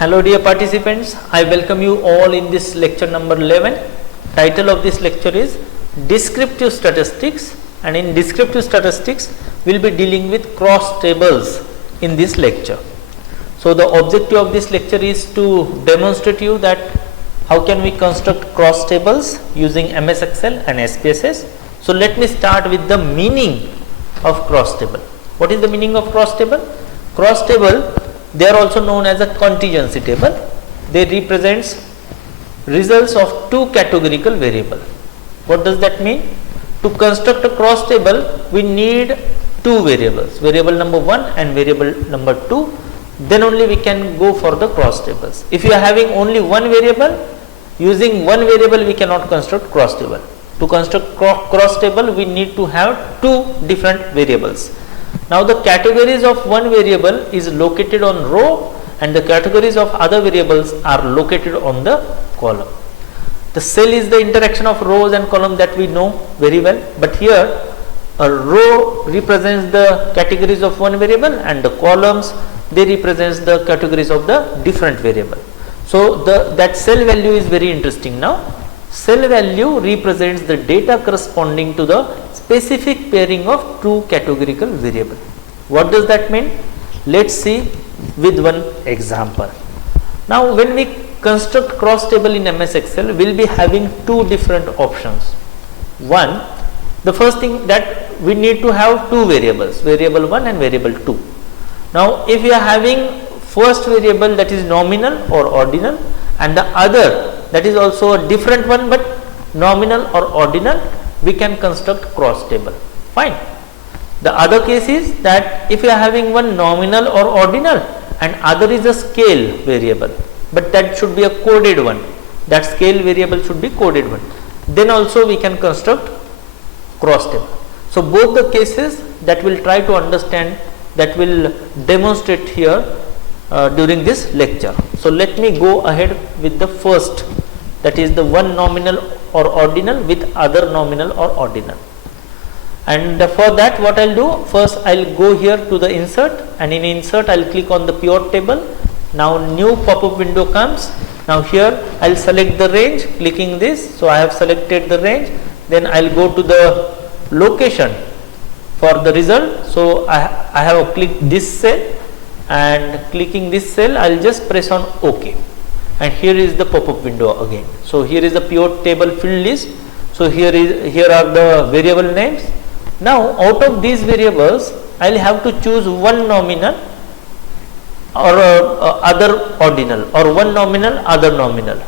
Hello dear participants, I welcome you all in this lecture number 11. Title of this lecture is Descriptive Statistics, and in Descriptive Statistics we will be dealing with cross tables in this lecture. So the objective of this lecture is to demonstrate you that how can we construct cross tables using MS Excel and SPSS. So let me start with the meaning of cross table. What is the meaning of cross table? Cross table, they are also known as a contingency table. They represents results of two categorical variable. What does that mean? To construct a cross table, we need two variables, variable number 1 and variable number 2. Then only we can go for the cross tables. If you are having only one variable, using one variable we cannot construct cross table. To construct cross table, we need to have two different variables. Now the categories of one variable is located on row and the categories of other variables are located on the column. The cell is the interaction of rows and columns that we know very well, but here a row represents the categories of one variable and the columns, they represents the categories of the different variable. So that cell value is very interesting. Now cell value represents the data corresponding to the specific pairing of two categorical variable. What does that mean? Let's see with one example. Now when we construct cross table in MS Excel, we will be having two different options. One, the first thing that we need to have two variables, variable 1 and variable 2. Now if we are having first variable that is nominal or ordinal and the other that is also a different one but nominal or ordinal, we can construct cross table. Fine. The other case is that if you are having one nominal or ordinal and other is a scale variable, but that should be a coded one, that scale variable should be coded one, then also we can construct cross table. So both the cases that we will try to understand, that will demonstrate here during this lecture. So let me go ahead with the first, that is the one nominal or ordinal with other nominal or ordinal. And for that what I will do, first I will go here to the insert, and in insert I will click on the pivot table. Now new pop-up window comes. Now here I will select the range, clicking this. So I have selected the range, then I will go to the location for the result. So I have clicked this cell, and clicking this cell I will just press on OK, and here is the pop-up window again. So here is the pivot table field list. So here are the variable names. Now out of these variables I will have to choose one nominal or other ordinal, or one nominal other nominal.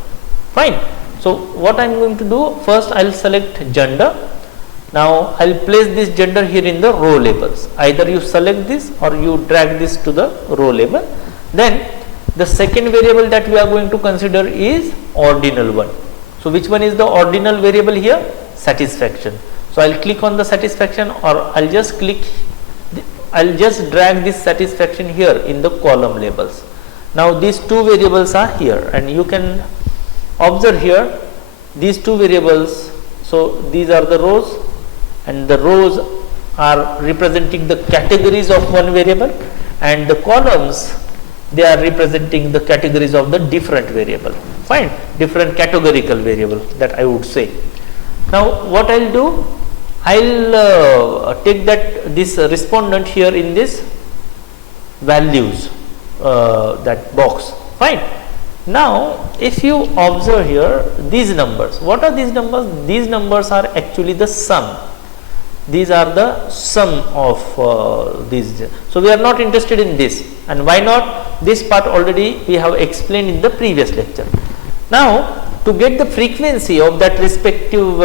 Fine. So what I am going to do, first I will select gender. Now I will place this gender here in the row labels. Either you select this or you drag this to the row label. Then the second variable that we are going to consider is ordinal one. So which one is the ordinal variable here? Satisfaction. So I will click on the satisfaction, or I will just drag this satisfaction here in the column labels. Now these two variables are here, and you can observe here these two variables. So these are the rows, and the rows are representing the categories of one variable, and the columns, they are representing the categories of the different variable. Fine, different categorical variable, that I would say. Now what I will do, I will take this respondent here in this values, that box. Fine. Now if you observe here these numbers, what are these numbers? These numbers are actually the sum. These are the sum of these. So we are not interested in this, and why not? This part already we have explained in the previous lecture. Now to get the frequency of that respective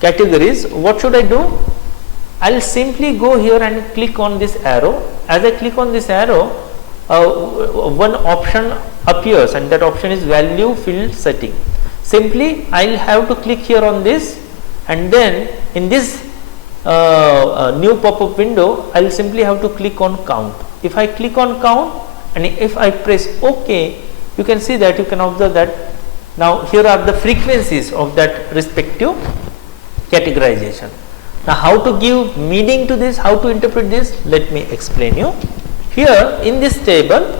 categories, what should I do? I will simply go here and click on this arrow. As I click on this arrow, one option appears, and that option is value field setting. Simply I will have to click here on this, and then in this new pop-up window I will simply have to click on count. If I click on count and if I press OK, you can see that, you can observe that now here are the frequencies of that respective categorization. Now how to give meaning to this, how to interpret this, let me explain you. Here in this table,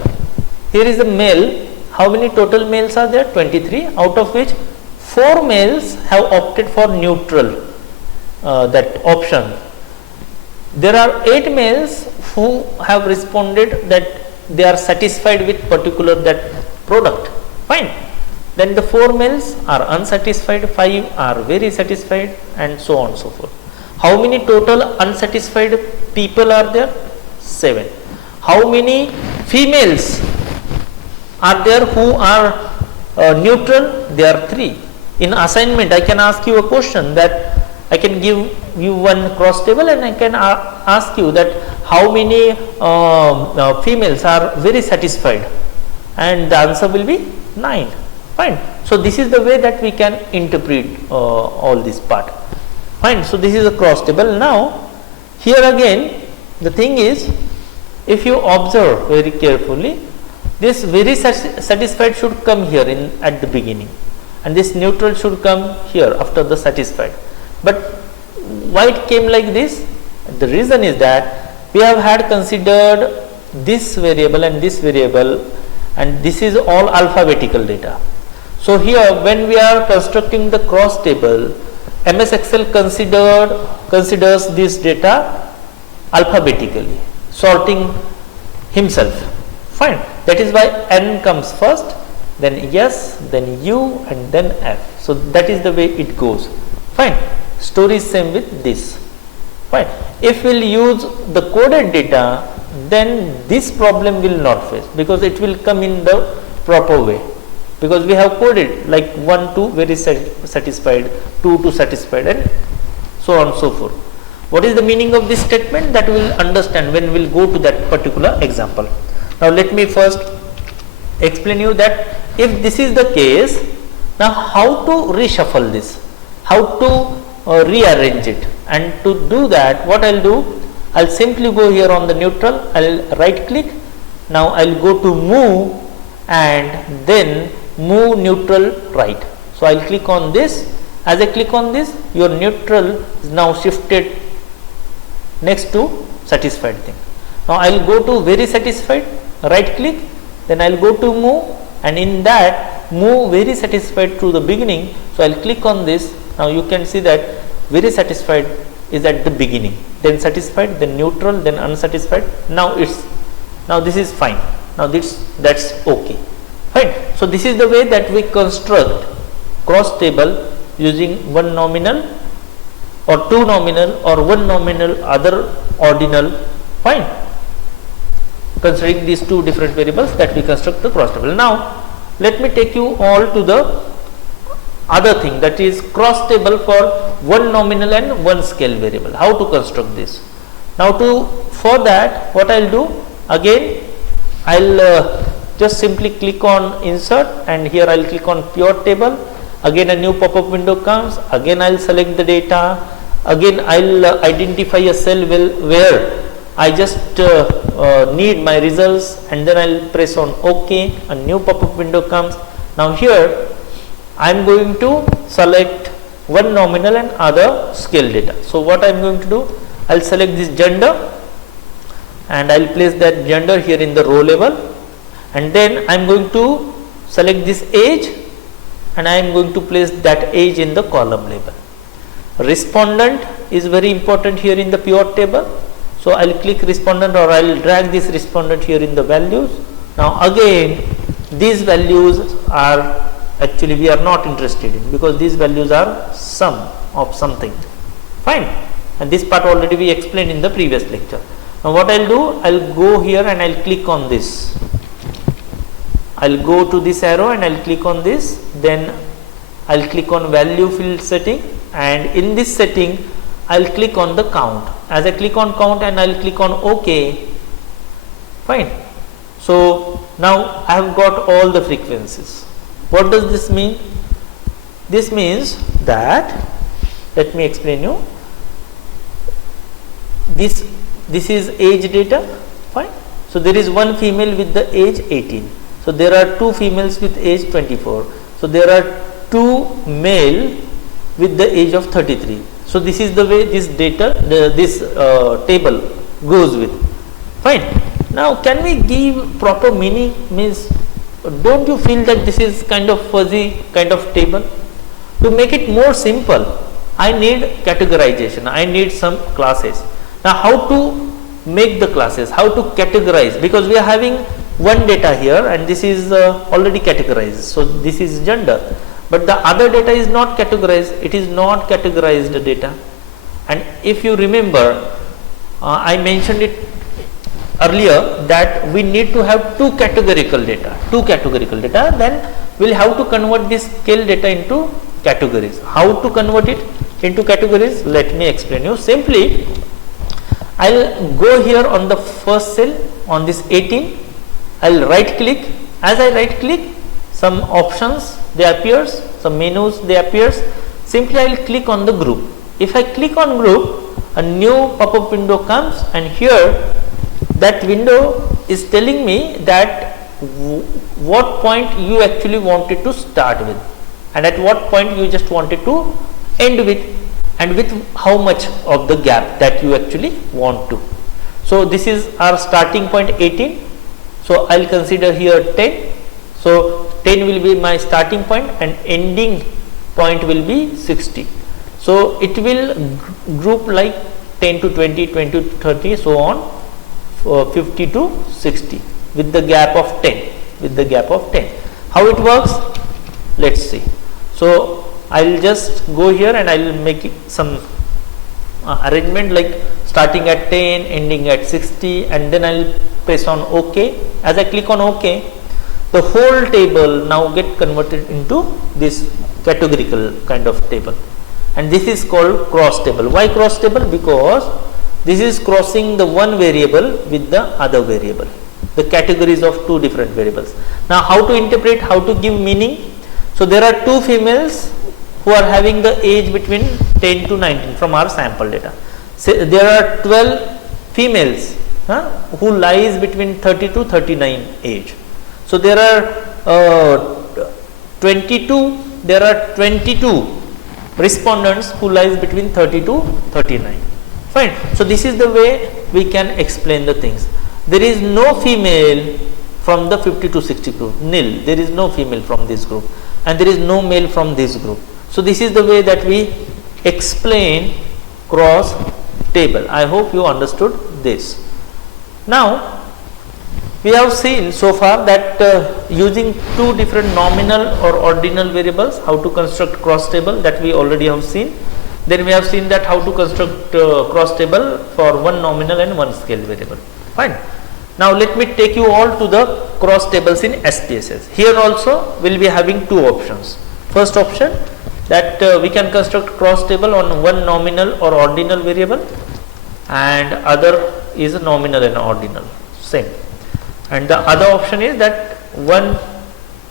here is a male how many total males are there? 23, out of which 4 males have opted for neutral, that option. There are 8 males who have responded that they are satisfied with particular that product. Fine. Then the 4 males are unsatisfied, 5 are very satisfied, and so on and so forth. How many total unsatisfied people are there? 7. How many females are there who are neutral? There are 3. In assignment, I can ask you a question that I can give you one cross table and I can ask you that how many females are very satisfied, and the answer will be 9. Fine. So this is the way that we can interpret all this part. Fine. So this is a cross table. Now here again the thing is, if you observe very carefully, this very satisfied should come here in at the beginning, and this neutral should come here after the satisfied. But why it came like this? The reason is that we have had considered this variable and this variable, and this is all alphabetical data. So here when we are constructing the cross table, MS Excel considers this data alphabetically, sorting himself. Fine. That is why N comes first, then S, then U, and then F. So that is the way it goes. Fine. Story is same with this. Fine. If we will use the coded data, then this problem will not face, because it will come in the proper way, because we have coded like 1 to very satisfied, 2 to satisfied, and so on and so forth. What is the meaning of this statement? That we will understand when we will go to that particular example. Now let me first explain you that if this is the case, now how to reshuffle this, how to rearrange it. And to do that, what I will do, I will simply go here on the neutral, I will right click. Now I will go to move and then move neutral right. So I will click on this. As I click on this, your neutral is now shifted next to satisfied thing. Now I will go to very satisfied, right click, then I will go to move, and in that move very satisfied to the beginning. So I will click on this. Now you can see that very satisfied is at the beginning, then satisfied, then neutral, then unsatisfied. Now this is fine. Now that's okay. Fine. So this is the way that we construct cross table using one nominal or two nominal or one nominal other ordinal. Fine. Considering these two different variables that we construct the cross table. Now let me take you all to the other thing, that is cross table for one nominal and one scale variable. How to construct this? Now for that, what I will do, again I will just simply click on insert, and here I will click on pure table. Again a new pop-up window comes. Again I will select the data. Again I will identify a cell where I just need my results, and then I will press on OK. A new pop-up window comes. Now here I am going to select one nominal and other scale data. So what I am going to do, I will select this gender and I will place that gender here in the row level, and then I am going to select this age and I am going to place that age in the column label. Respondent is very important here in the pure table. So I will click respondent, or I will drag this respondent here in the values. Now again these values are actually we are not interested in, because these values are sum of something. Fine. And this part already we explained in the previous lecture. Now what I will do, I will go here and I will click on this. I will go to this arrow and I will click on this, then I will click on value field setting, and in this setting I will click on the count. As I click on count and I will click on OK. Fine. So now I have got all the frequencies. What does this mean? This means that, let me explain you. This is age data. Fine. So there is one female with the age 18. So there are two females with age 24. So there are two male with the age of 33. So this is the way this data, this table goes with. Fine. Now can we give proper meaning? Means don't you feel that this is kind of fuzzy kind of table? To make it more simple, I need categorization, I need some classes. Now how to make the classes, how to categorize, because we are having one data here and this is already categorized, so this is gender, but the other data is not categorized, it is not categorized data. And if you remember, I mentioned it earlier that we need to have two categorical data, then we'll have to convert this scale data into categories. How to convert it into categories? Let me explain you. Simply, I'll go here on the first cell on this 18, I'll right click. As I right click, some options they appears, some menus they appears. Simply I'll click on the group. If I click on group, a new pop-up window comes, and here that window is telling me that what point you actually wanted to start with and at what point you just wanted to end with, and with how much of the gap that you actually want to. So this is our starting point 18, so I'll consider here 10, so 10 will be my starting point and ending point will be 60. So it will group like 10 to 20, 20 to 30, so on, 50 to 60 with the gap of 10, How it works? Let's see. So I'll just go here and I'll make some arrangement like starting at 10, ending at 60, and then I'll press on OK. As I click on OK, the whole table now get converted into this categorical kind of table, and this is called cross table. Why cross table? Because this is crossing the one variable with the other variable, the categories of two different variables. Now how to interpret, how to give meaning? So there are two females who are having the age between 10 to 19 from our sample data. So there are 12 females who lies between 30 to 39 age. So there are 22 respondents who lies between 30 to 39. Fine. So this is the way we can explain the things. There is no female from the 50 to 60 group, nil. There is no female from this group, and there is no male from this group. So this is the way that we explain cross table. I hope you understood this. Now we have seen so far that using two different nominal or ordinal variables, how to construct cross table, that we already have seen. Then we have seen that how to construct cross table for one nominal and one scale variable. Fine. Now let me take you all to the cross tables in SPSS. Here also we will be having two options. First option, that we can construct cross table on one nominal or ordinal variable, and other is a nominal and ordinal, same. And the other option is that one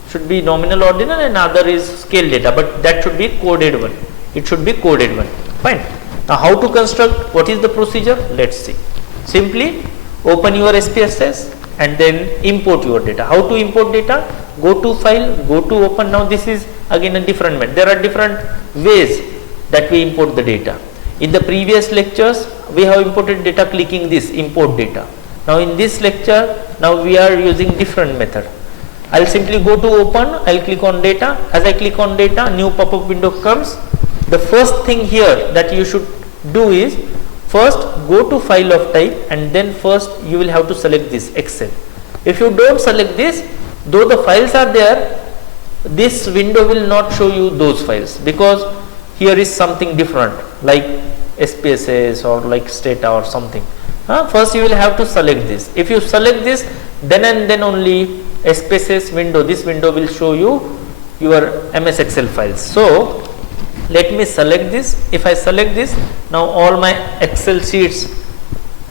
should be nominal ordinal and other is scale data, but that should be coded one. It should be coded one. Fine. Now how to construct, what is the procedure? Let's see. Simply open your SPSS and then import your data. How to import data? Go to file, go to open. Now this is again a different method. There are different ways that we import the data. In the previous lectures we have imported data clicking this import data. Now in this lecture, now we are using different method. I'll simply go to open, I'll click on data. As I click on data, new pop-up window comes. The first thing here that you should do is first go to file of type, and then first you will have to select this Excel. If you don't select this, though the files are there, this window will not show you those files, because here is something different like SPSS or like Stata or something. First you will have to select this. If you select this, then and then only SPSS window, this window will show you your MS Excel files. So let me select this. If I select this, now all my Excel sheets,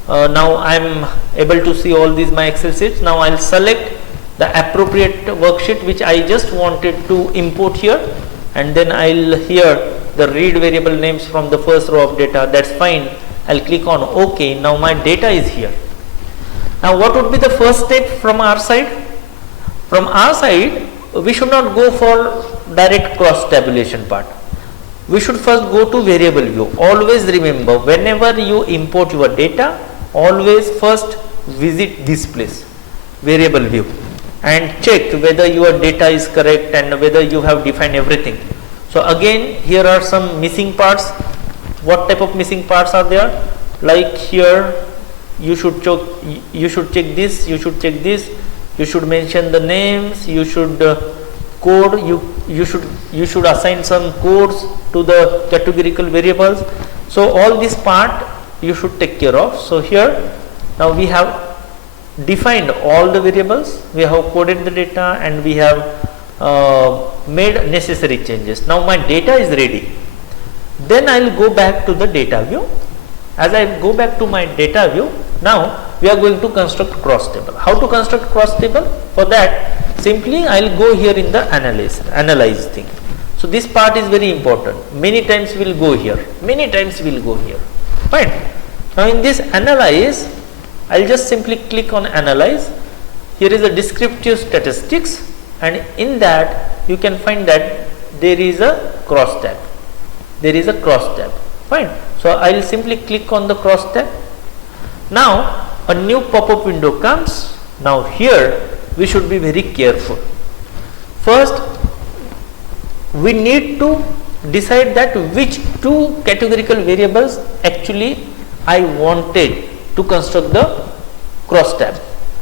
now I am able to see all these my Excel sheets. Now I'll select the appropriate worksheet which I just wanted to import here, and then I'll here the read variable names from the first row of data. That's fine. I'll click on OK. Now my data is here. Now what would be the first step from our side? From our side, we should not go for direct cross tabulation part. We should first go to variable view. Always remember, whenever you import your data, always first visit this place, variable view. and check whether your data is correct and whether you have defined everything. So again, here are some missing parts. What type of missing parts are there? Like here, you should check this, you should check this, you should mention the names, you should code, you should assign some codes to the categorical variables. So all this part you should take care of. So here now we have defined all the variables, we have coded the data, and we have made necessary changes. Now my data is ready. Then I will go back to the data view. As I go back to my data view, now we are going to construct cross table. How to construct cross table? For that, simply I will go here in the analyze thing. So this part is very important. Many times we will go here, many times we will go here. Fine. Now in this analyze, I will just simply click on analyze. Here is a descriptive statistics, and in that you can find that there is a cross tab. There is a cross tab. Fine. So I will simply click on the cross tab. Now a new pop-up window comes. Now here we should be very careful. First, we need to decide that which two categorical variables actually I wanted to construct the cross tab.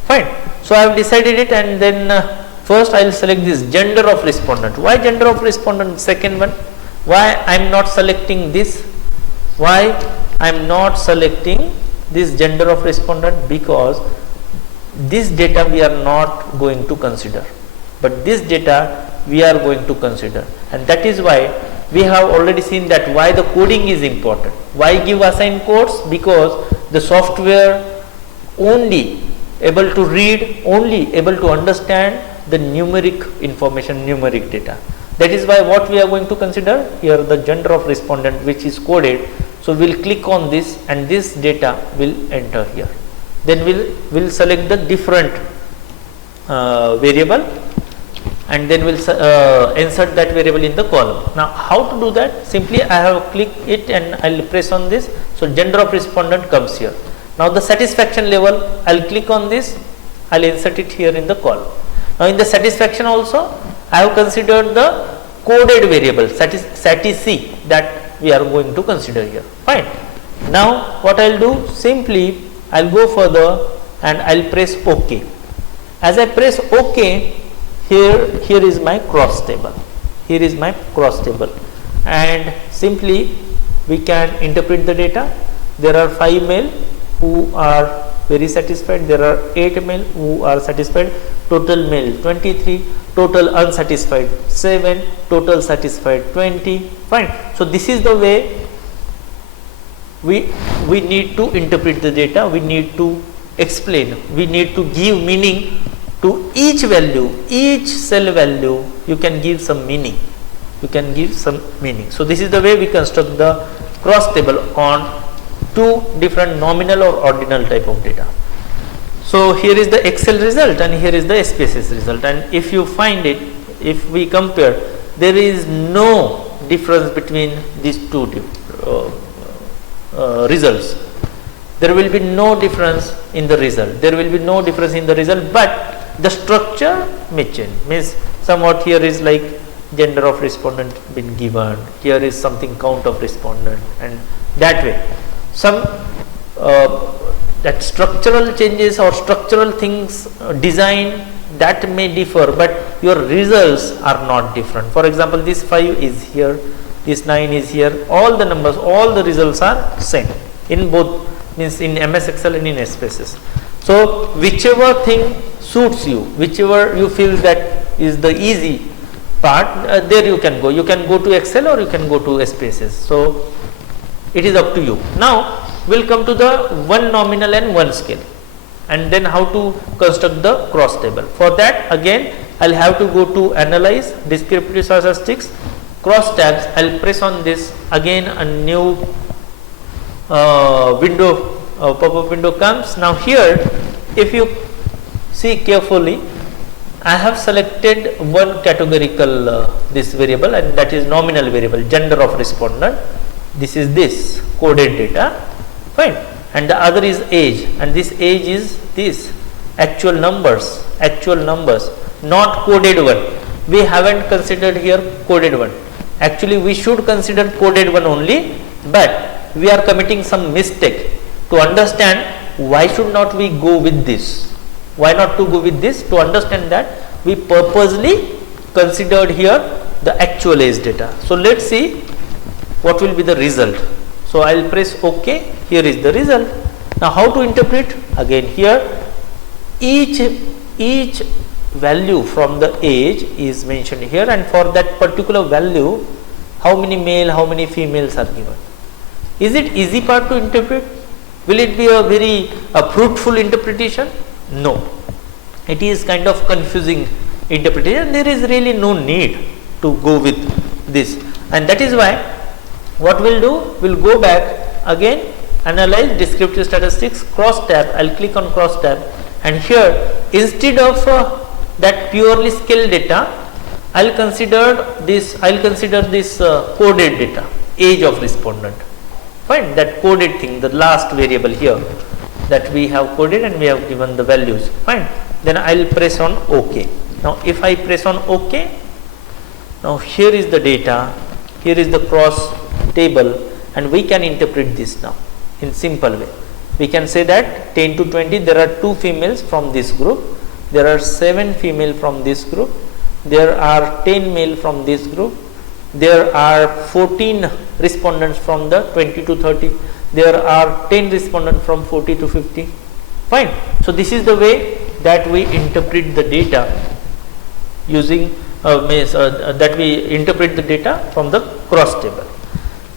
Fine. So I have decided it, and then first I will select this gender of respondent. Why gender of respondent? Second one. Why I am not selecting this? Why I am not selecting this gender of respondent? Because this data we are not going to consider, but this data we are going to consider, and that is why we have already seen that why the coding is important. Why give assigned codes? Because the software only able to read, only able to understand the numeric information, numeric data. That is why what we are going to consider here, the gender of respondent, which is coded. So we will click on this, and this data will enter here. Then we'll select the different variable, and then we'll insert that variable in the column. Now how to do that? Simply I have clicked it and I'll press on this. So gender of respondent comes here. Now the satisfaction level, I'll click on this, I'll insert it here in the column. Now in the satisfaction also, I have considered the coded variable satisc that we are going to consider here. Fine. Now what I'll do, simply I'll go further and I'll press OK. As I press OK, here is my cross table. Here is my cross table, and simply we can interpret the data. There are 5 male who are very satisfied. There are 8 male who are satisfied. Total male 23, total unsatisfied 7, total satisfied 20. Fine. So this is the way we need to interpret the data. We need to explain. We need to give meaning to each value, each cell value. You can give some meaning. You can give some meaning. So this is the way we construct the cross table on two different nominal or ordinal type of data. So here is the Excel result, and here is the SPSS result, and if you find it, if we compare, there is no difference between these two results. There will be no difference in the result. There will be no difference in the result, but the structure may change. Means somewhat here is like gender of respondent been given, here is something count of respondent, and that way some that structural changes or structural things design that may differ, but your results are not different. For example, this 5 is here, this 9 is here, all the numbers, all the results are same in both, means in MS Excel and in SPSS. So whichever thing suits you, whichever you feel that is the easy part, there you can go. You can go to Excel or you can go to SPSS. So it is up to you. Now we'll come to the one nominal and one scale, and then how to construct the cross table. For that, again I'll have to go to analyze, descriptive statistics, cross tabs. I'll press on this. Again a new window, pop-up window comes. Now here, if you see carefully, I have selected one categorical this variable, and that is nominal variable, gender of respondent. This is this coded data, fine, and the other is age, and this age is this actual numbers actual numbers, not coded one. We haven't considered here coded one. Actually we should consider coded one only, but we are committing some mistake. To understand why should not we go with this, why not to go with this, to understand that we purposely considered here the actual age data. So let us see what will be the result. So I will press OK. Here is the result. Now how to interpret? Again here each value from the age is mentioned here, and for that particular value how many male, how many females are given. Is it easy part to interpret? Will it be a very fruitful interpretation? No, it is kind of confusing interpretation. There is really no need to go with this, and that is why what we'll do, we'll go back again, analyze descriptive statistics, cross tab. I'll click on cross tab, and here instead of that purely scale data, I'll consider this coded data, age of respondent. Fine, that coded thing, the last variable here that we have coded and we have given the values. Fine, then I'll press on OK. Now if I press on OK, now here is the data, here is the cross table, and we can interpret this now in simple way. We can say that 10 to 20 there are 2 females from this group, there are 7 female from this group, there are 10 male from this group, there are 14 respondents from the 20 to 30, there are 10 respondents from 40 to 50. Fine. So this is the way that we interpret the data using that we interpret the data from the cross table.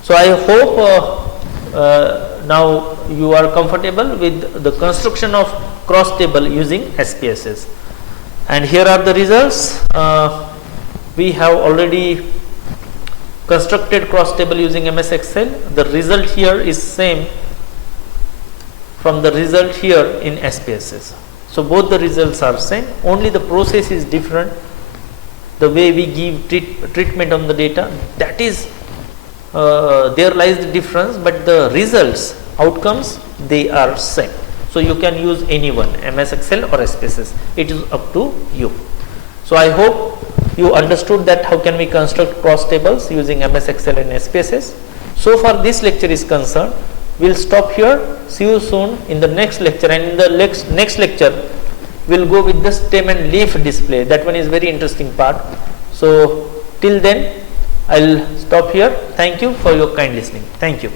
So I hope now you are comfortable with the construction of cross table using SPSS. And here are the results. We have already constructed cross table using MS Excel. The result here is same from the result here in SPSS. So both the results are same, only the process is different. The way we give treatment on the data, that is there lies the difference, but the results, outcomes, they are same. So you can use any one, MS Excel or SPSS, it is up to you. So I hope you understood that how can we construct cross tables using MS Excel and SPSS. So far this lecture is concerned, we will stop here. See you soon in the next lecture, and in the next lecture we will go with the stem and leaf display. That one is very interesting part. So till then I will stop here. Thank you for your kind listening. Thank you.